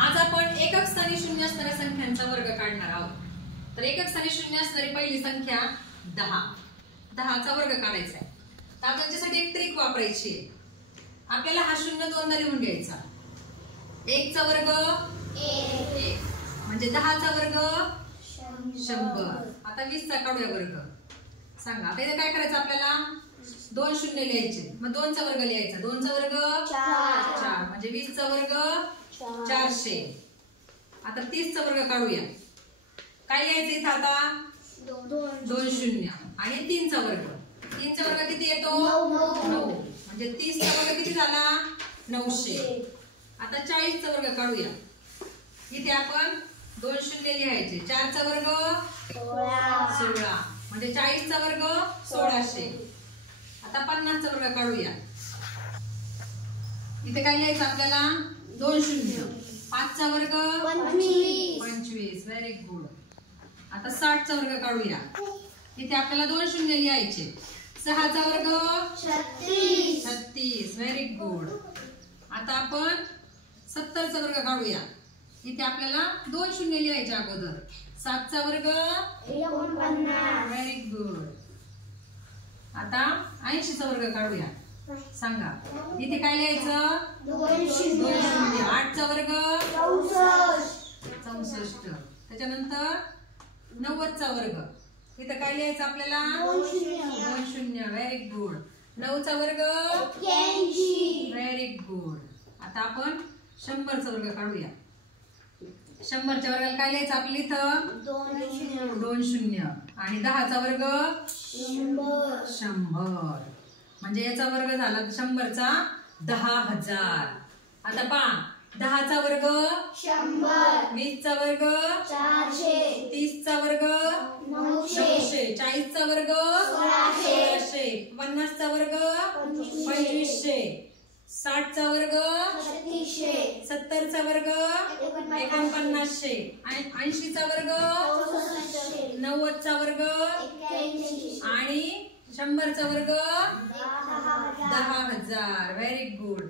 आज आपण एकक स्थानी शून्य असणाऱ्या संख्यांचा वर्ग काढणार आहोत। तर एकक स्थानी शून्य असणारी पहिली संख्या 10। 10चा वर्ग काढायचा आहे। तर आपण त्याच्यासाठी एक ट्रिक वापरायची आहे। आपल्याला हा शून्य दोनदा लिहून घ्यायचा। 1 चा वर्ग 1 म्हणजे 10चा वर्ग 100। आता 20 चा काढूया वर्ग। सांगा आता इथे काय करायचं आपल्याला? 2 शून्य लिहायचे। मग 2 चा वर्ग लिहायचा। 2 चा वर्ग 4 म्हणजे 20 चा वर्ग 400। आता 30 चा वर्ग काढूया। काय लिहायचं इथे आता? 2 शून्य आणि 3 चा वर्ग। 3 चा वर्ग किती येतो? 9 म्हणजे 30 चा वर्ग किती झाला? 900। आता 40 चा वर्ग काढूया। इथे आपण 2 शून्य लिहायचे। 4 चा वर्ग 16 म्हणजे 40 चा वर्ग 1600। आता 50 चा वर्ग काढूया। इथे काय लिहायचं आपल्याला? 2 शून्य। 5 चा वर्ग 25 व्हेरी गुड। आता 60 चा वर्ग काढूया। इथे आपल्याला 2 शून्य लिहायचे। 6 चा वर्ग 36 व्हेरी गुड। आता आपण 70 चा वर्ग काढूया। इथे आपल्याला 2 शून्य लिहायचे अगोदर। 7 चा वर्ग 49 व्हेरी गुड। आता 80 चा वर्ग काढूया। सांगा इथे काय लिहायचं? 2 शून्य। 8 चा वर्ग 64। त्याच्यानंतर 90 चा वर्ग। इथे काय लिहायचं आपल्याला? 2 शून्य व्हेरी गुड। 9 चा वर्ग 81 व्हेरी गुड। आता आपण 100 चा वर्ग काढूया। 100 च्या वर्गाला काय लिहायचं आपल्याला इथं? 2 शून्य आणि 10 चा वर्ग 100 म्हणजे याचा वर्ग झाला 100 चा 10,000। आता पहा 10 चा वर्ग 100, 20 चा वर्ग 400, 30 चा वर्ग 900, 40 चा वर्ग 1600, 50 चा वर्ग 2500, 60 चा वर्ग 3600, 70 चा वर्ग 4900, 80 चा वर्ग 90 चा वर्ग आणि 100 चा वर्ग 10,000 व्हेरी गुड।